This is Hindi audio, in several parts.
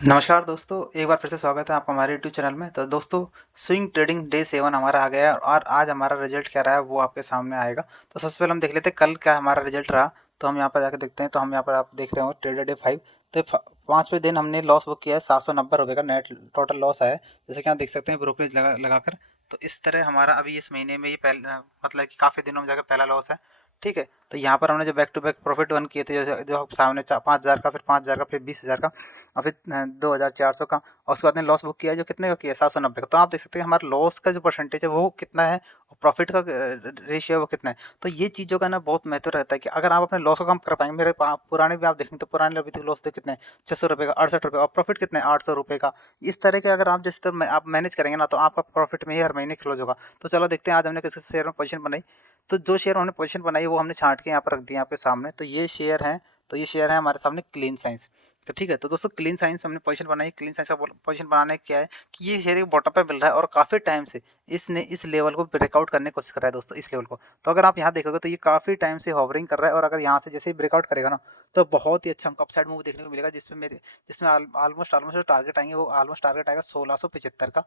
नमस्कार दोस्तों, एक बार फिर से स्वागत है आपका हमारे यूट्यूब चैनल में। तो दोस्तों, स्विंग ट्रेडिंग डे 7 हमारा आ गया है और आज हमारा रिजल्ट क्या रहा है वो आपके सामने आएगा। तो सबसे पहले हम देख लेते हैं कल क्या हमारा रिजल्ट रहा। तो हम यहाँ पर जाकर देखते हैं। तो हम यहाँ पर आप देख रहे हो ट्रेडर डे 5। तो 5वें दिन हमने लॉस बुक किया है, 790 रुपये का नेट टोटल लॉस आया है, जैसे कि आप देख सकते हैं ब्रोकरेज लगाकर। तो इस तरह हमारा अभी इस महीने में ये पहले मतलब कि काफ़ी दिनों में जाकर पहला लॉस है। ठीक है, तो यहाँ पर हमने जो back to back profit one किए थे, जो सामने 5,000 का, फिर 5,000 का, फिर 20,000 का, और फिर 2,400 का, और उसके बाद में लॉस बुक किया है जो कितने का किया, 790 का। तो आप देख सकते हैं हमारा लॉस का जो परसेंटेज है वो कितना है और प्रॉफिट का रेशियो है वो कितना है। तो ये चीज़ों का ना बहुत महत्व रहता है कि अगर आप अपने लॉस को कम कर पाएंगे। मेरे पुराने भी आप देखेंगे तो पुराने अभी तक लॉस थे कितने, 600 रुपये का, 68 रुपये, और प्रॉफिट कितने, 800 रुपये का। इस तरह के अगर आप जिस तरह आप मैनेज करेंगे ना, तो आपका प्रॉफिट में ही हर महीने क्लोज होगा। तो चलो देखते हैं आज हमने किस शेयर में पोजीशन बनाई। तो जो शेयर हमने पोजीशन बनाई वो हमने छांट के यहाँ पर रख दिया आपके सामने। तो ये शेयर है, तो ये शेयर है हमारे सामने क्लीन साइंस। तो ठीक है, तो दोस्तों क्लीन साइंस हमने पोजीशन बनाई। क्लीन साइंस का पोजीशन बनाने क्या है कि ये शेयर एक बॉटम पे मिल रहा है और काफी टाइम से इसने इस लेवल को ब्रेकआउट करने की कोशिश कर रहा है दोस्तों, इस लेवल को। तो अगर आप यहाँ देखोगे तो ये काफी टाइम से हॉवरिंग कर रहा है, और अगर यहाँ से जैसे ही ब्रेकआउट करेगा ना, तो बहुत ही अच्छा हमको अपसाइड मूव देखने को मिलेगा, जिसमें ऑलमोस्ट ऑलमोस्ट जो टारगेट आएंगे वो ऑलमोस्ट टारगेट आएगा 1675 का।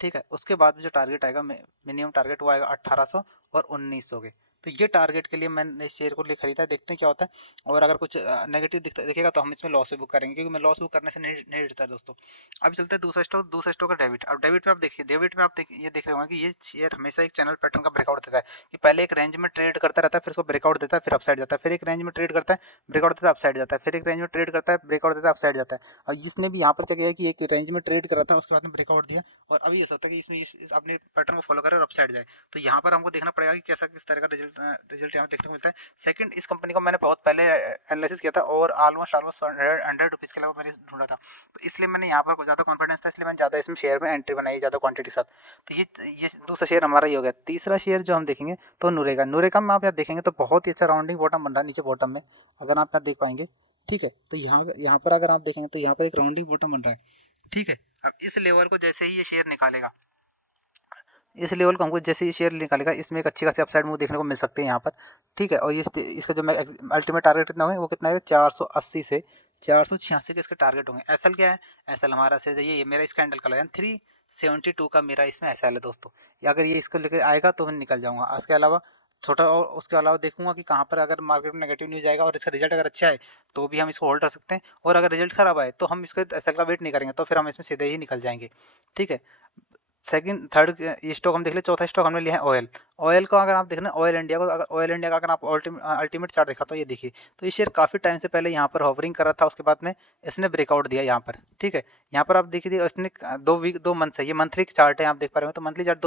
ठीक है, उसके बाद में जो टारगेट आएगा, मिनिमम टारगेट वो आएगा 1800 और 1900 के। तो ये टारगेट के लिए मैंने इस शेयर को ले खरीदा है, देखते हैं क्या होता है। और अगर कुछ नेगेटिव दिखेगा तो हम इसमें लॉस बुक करेंगे, क्योंकि मैं लॉस बुक करने से नहीं डरता दोस्तों। अब चलते हैं दूसरा स्टॉक है डेबिट। अब डेबिट में आप देखिए, डेबिट में आप ये देख रहे होंगे कि ये शेयर हमेशा एक चैनल पैटर्न का ब्रेकआउट देता है, कि पहले एक रेंज में ट्रेड करता रहता है, फिर उसको ब्रेकआउट देता है, फिर अपसाइड जाता है, फिर एक रेंज में ट्रेड करता है, ब्रेकआउट देता है, अपसाइड जाता है, फिर एक रेंज में ट्रेड करता है, ब्रेकआउट देता है, अपसाइड जाता है। और इसने भी यहाँ पर क्या किया है कि एक रेंज में ट्रेड कर रहा था, उसके बाद में ब्रेकआउट दिया, और अभी ऐसा होता है कि इसमें इस अपने पैटर्न को फॉलो करे और अपसाइड जाए। तो यहाँ पर हमको देखना पड़ेगा कि कैसा किस तरह का रिजल्ट यहाँ देखने को मिलता है। सेकंड, इस कंपनी को मैंने बहुत पहले एनालिसिस किया था और ऑलमोस्ट ऑलमोस्ट 100 रुपीज़ के लगभग मैंने ढूंढा था। तो इसलिए मैंने यहाँ पर ज़्यादा कॉन्फिडेंस था, इसलिए मैंने ज़्यादा इसमें शेयर में एंट्री बनाई ज़्यादा क्वांटिटी के साथ। तो ये दूसरा शेयर हमारा ही हो गया। तीसरा शेयर जो हम देखेंगे तो नूरेगा। नूरेगा में आप यहाँ देखेंगे तो बहुत ही अच्छा राउंडिंग बॉटम बन रहा है नीचे बॉटम में, अगर आप यहाँ देख पाएंगे। ठीक है, तो यहाँ यहाँ पर अगर आप देखेंगे तो यहाँ पर एक राउंडिंग बॉटम बन रहा है। ठीक है, अब इस लेवल को जैसे ही ये शेयर निकालेगा, इस लेवल को हमको जैसे ही शेयर निकालेगा, इसमें एक अच्छी खासी अपसाइड मूव देखने को मिल सकते हैं यहाँ पर। ठीक है, और इसका जो मैं अल्टीमेट टारगेट कितना होगा, वो कितना है, 480 से 486 के इसके टारगेट होंगे। एसएल क्या है, एसएल हमारा से ये मेरा इसका हैंडल कलर है 372 का, मेरा इसमें एसएल है दोस्तों। या अगर ये इसको लेकर आएगा तो मैं निकल जाऊंगा। इसके अलावा छोटा, और उसके अलावा देखूंगा कि कहाँ पर अगर मार्केट में नेगेटिव न्यूज आएगा और इसका रिजल्ट अगर अच्छा है तो भी हम इसको होल्ड कर सकते हैं, और अगर रिजल्ट खराब आए तो हम इसको एसएल का वेट नहीं करेंगे, तो फिर हम इसमें सीधे ही निकल जाएंगे। ठीक है, सेकंड थर्ड ये स्टॉक हम देख ले। चौथा स्टॉक हमने लिया है ऑयल। ऑयल को अगर आप देख रहे हैं, ऑयल इंडिया को, अगर ऑयल इंडिया का अगर आप अल्टीमेट चार्ट देखा तो ये देखिए, तो ये शेयर काफी टाइम से पहले यहाँ पर होवरिंग कर रहा था, उसके बाद में इसने ब्रेकआउट दिया यहाँ पर। ठीक है, यहाँ पर आप देखिए इसने 2 मंथ से, ये मंथली चार्ट है आप देख पा रहे हो, तो मंथली चार्ट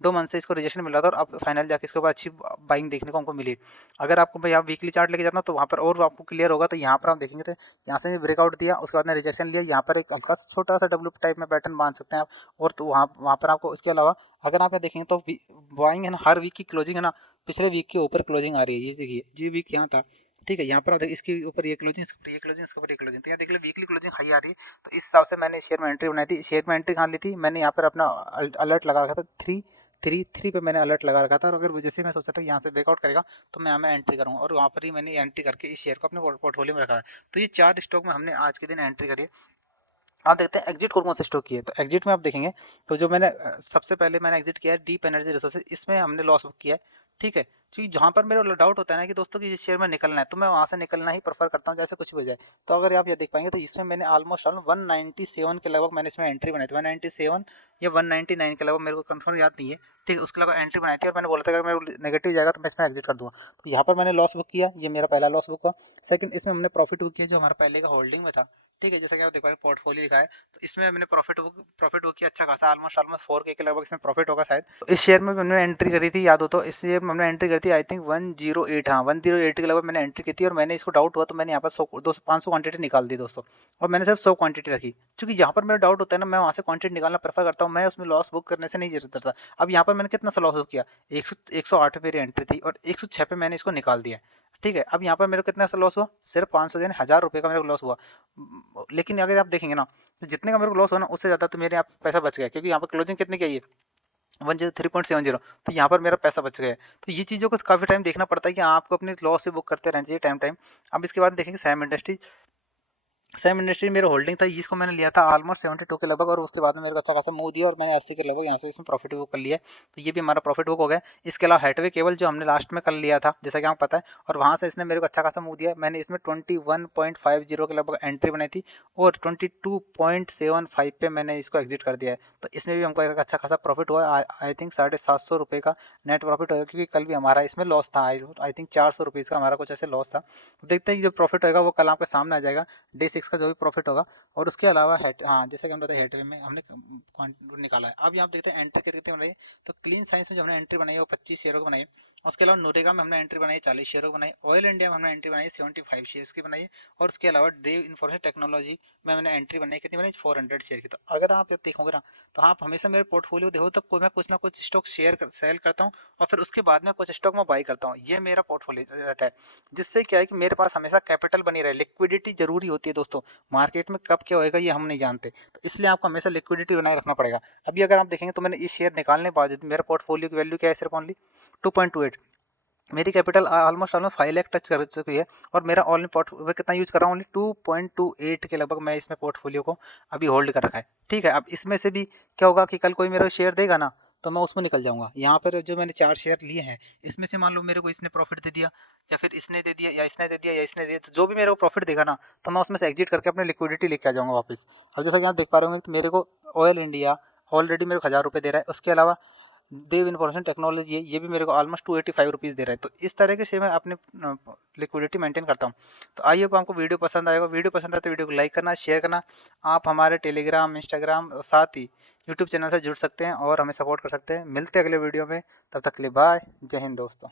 2 मंथ से इसको रिजेक्शन मिल रहा था, और अब फाइनल जाके इसके ऊपर अच्छी बाइंग देखने को हमको मिली। अगर आपको भाई आप वीकली चार्ट लेके जाना तो वहाँ पर और आपको क्लियर होगा। तो यहाँ पर आप देखेंगे तो यहाँ से ब्रेकआउट दिया, उसके बाद में रिजेक्शन लिया, यहाँ पर एक हल्का छोटा सा डब्ल्यू टाइप में पैटर्न मान सकते हैं आप। और तो वहाँ वहाँ पर आपको इसके अलावा अगर आप यहाँ देखेंगे तो बाइंग है ना, हर वीक की क्लोजिंग है ना, पिछले वीक के ऊपर क्लोजिंग आ रही है। ये देखिए, जी वीक यहाँ था। ठीक है, यहाँ पर आप देखिए इसके ऊपर ये क्लोजिंग, इसके ऊपर ये क्लोजिंग, इसके ऊपर ये क्लोजिंग, तो यहाँ देख लो वीकली क्लोजिंग हाई आ रही है। तो इस हिसाब से मैंने शेयर में एंट्री बनाई थी। शेयर में एंट्री कहाँ ली थी मैंने, यहाँ पर अपना अलर्ट लगा रखा था, थ्री थ्री थ्री पे मैंने अलर्ट लगा रखा था। और अगर वो जैसे मैं सोचा था कि यहाँ से ब्रेकआउट करेगा तो मैं यहाँ में एंट्री करूँगा, और वहाँ पर ही मैंने एंट्री करके इस शेयर को अपने पोर्टफोलियो में रखा है। तो ये 4 स्टॉक में हमने आज के दिन एंट्री करी है। आप देखते हैं एग्जिट कौन से स्टॉक किए। तो एग्जिट में आप देखेंगे तो जो मैंने सबसे पहले मैंने एग्जिट किया है डीप एनर्जी रिसोर्सेज, इसमें हमने लॉस बुक किया है। ठीक है, क्योंकि जहां पर मेरा डाउट होता है ना कि दोस्तों कि इस शेयर में निकलना है, तो मैं वहां से निकलना ही प्रेफर करता हूं, जैसे कुछ भी हो जाए। तो अगर आप ये देख पाएंगे तो इसमें मैंने ऑलमोस्ट 197 के लगभग मैंने इसमें एंट्री बनाई थी, 197 या 199 के लगभग, मेरे को कंफर्म याद नहीं है। ठीक है, उसके अलावा एंट्री बनाई थी, और मैंने बोला था कि अगर मेरे नेगेटिव जाएगा तो मैं इसमें एग्जिट कर दूंगा। तो यहाँ पर मैंने लॉस बुक किया, ये मेरा पहला लॉस बुक हुआ। सेकंड, इसमें हमने प्रॉफिट बुक किया जो हमारा पहले का होल्डिंग में था। ठीक है, जैसा कि आप देख पाएंगे पोर्टफोलियो लिखा है, तो इसमें मैंने प्रॉफिट बुक किया अच्छा खासा, ऑलमोस्ट ऑलमोस्ट 4K के लगभग इसमें प्रॉफिट होगा शायद। तो इस शेयर में हमने एंट्री करी थी, याद हो तो, इस शेयर में हमने एंट्री करी थी आई थिंक 108, हाँ 108 के लगभग मैंने एंट्री की थी। और मैंने इसको डाउट हुआ तो मैंने यहाँ पर 500 क्वांटिटी निकाल दी दोस्तों, और मैंने सिर्फ 100 क्वांटिटी रखी, क्योंकि जहाँ पर मेरा डाउट होता है ना, मैं वहाँ से क्वांटिटी निकालना प्रेफर करता हूँ, मैं उसमें लॉस बुक करने से नहीं डरता। अब यहाँ पर मैंने कितना सा लॉस बुक किया, 108 पे मेरी एंट्री थी, और 106 पे मैंने इसको निकाल दिया। ठीक है, अब यहाँ पर मेरे को कितना सा लॉस हुआ, सिर्फ 500 यानी 1,000 रुपये का मेरे को लॉस हुआ। लेकिन अगर आप देखेंगे ना, तो जितने का मेरे को लॉस हुआ ना, उससे ज़्यादा तो मेरे यहाँ पैसा बच गया, क्योंकि यहाँ पर क्लोजिंग कितने की है, ये 103.70। तो यहाँ पर मेरा पैसा बच गया है। तो ये चीज़ों को काफ़ी टाइम देखना पड़ता है कि आपको अपने लॉस से बुक करते रहना चाहिए टाइम टाइम। अब इसके बाद देखेंगे सैम इंडस्ट्रीज। सेम इंडस्ट्री मेरा होल्डिंग था, इसको मैंने लिया था ऑलमोस्ट 72 के लगभग, और उसके बाद में मेरे को अच्छा खासा मूव दिया और मैंने 80 के लगभग यहाँ से इसमें प्रॉफिट बुक कर लिया। तो ये भी हमारा प्रॉफिट बुक हो गया। इसके अलावा हेटवे केबल जो हमने लास्ट में कर लिया था, जैसा कि आपको पता है, और वहाँ से इसने मेरे को अच्छा खासा मूव दिया। मैंने इसमें 21.50 के लगभग एंट्री बनाई थी और 22.75 पे मैंने इसको एग्जिट कर दिया है। तो इसमें भी हमको एक अच्छा खासा प्रॉफिट हुआ। आई थिंक 750 का नेट प्रॉफिट होगा, क्योंकि कल भी हमारा इसमें लॉस था। आई थिंक 400 रुपीज़ का हमारा कुछ ऐसे लॉस था। तो देखते हैं जो प्रॉफिट होगा वो कल आपके सामने आ जाएगा, डे 6 का जो भी प्रॉफिट होगा। और उसके अलावा हेड, हाँ, जैसे कि हम बताए हेडवे में हमने निकाला है। अब यहाँ आप देखते हैं एंट्री कितनी बनाई। तो क्लीन साइंस में जो हमने एंट्री बनाई है वो 25 शेयरों की बनाई है। उसके अलावा नूरेगा में हमने एंट्री बनाई 40 शेयरों की बनाई। ऑयल इंडिया में हमने एंट्री बनाई 75 शेयर्स की बनाई है। और उसके अलावा देव इंफॉर्मेशन टेक्नोलॉजी में मैंने एंट्री बनाई कितनी बनाई, 400 शेयर की। तो अगर आप देखोगे ना, तो आप हमेशा मेरे पोर्टफोलियो देखो तो मैं कुछ ना कुछ स्टॉक सेल करता हूँ और फिर उसके बाद में कुछ स्टॉक मैं बाई करता हूँ। ये मेरा पोर्टफोलियो रहता है, जिससे क्या है कि मेरे पास हमेशा कैपिटल बनी रहे। लिक्विडिटी जरूरी होती है दोस्तों, मार्केट में कब क्या होएगा ये हम नहीं जानते, तो इसलिए आपको हमेशा लिक्विडिटी बनाए रखना पड़ेगा। अभी अगर आप देखेंगे तो मैंने इस शेयर निकालने के बाद मेरा पोर्टफोलियो की वैल्यू क्या है, सिर्फ ओनली 2.28। मेरी capital almost almost 5 lakh touch कर चुकी है, और मेरा ऑल पोर्टफोलियो कितना यूज कर रहा हूँ, ओनली 2.28 के लगभग मैं इसमें पोर्टफोलियो को अभी होल्ड कर रखा है। ठीक है, अब इसमें से भी क्या होगा कि कल कोई मेरा शेयर देगा ना, तो मैं उसमें निकल जाऊंगा। यहाँ पर जो मैंने 4 शेयर लिए हैं, इसमें से मान लो मेरे को इसने प्रॉफिट दे दिया, या फिर इसने दे दिया, या इसने दे दिया, या इसने दे दिया, तो जो भी मेरे को प्रॉफिट देगा ना, तो मैं उसमें से एग्जिट करके अपनी लिक्विडिटी लेके आ जाऊंगा वापस। अब जैसा कि आप देख पा रहे होंगे तो मेरे को ऑयल इंडिया ऑलरेडी मेरे को 1000 रुपये दे रहा है। उसके अलावा देव इन्फॉर्मेशन टेक्नोलॉजी है, ये भी मेरे को ऑलमोस्ट 285 रुपीज़ दे रहा है। तो इस तरीके से मैं अपनी लिक्विडिटी मेंटेन करता हूँ। तो आई होप आपको वीडियो पसंद आएगा। वीडियो पसंद आए तो वीडियो को लाइक करना, शेयर करना। आप हमारे टेलीग्राम, इंस्टाग्राम और साथ ही यूट्यूब चैनल से जुड़ सकते हैं और हमें सपोर्ट कर सकते हैं। मिलते हैं अगले वीडियो में, तब तक के लिए बाय, जय हिंद दोस्तों।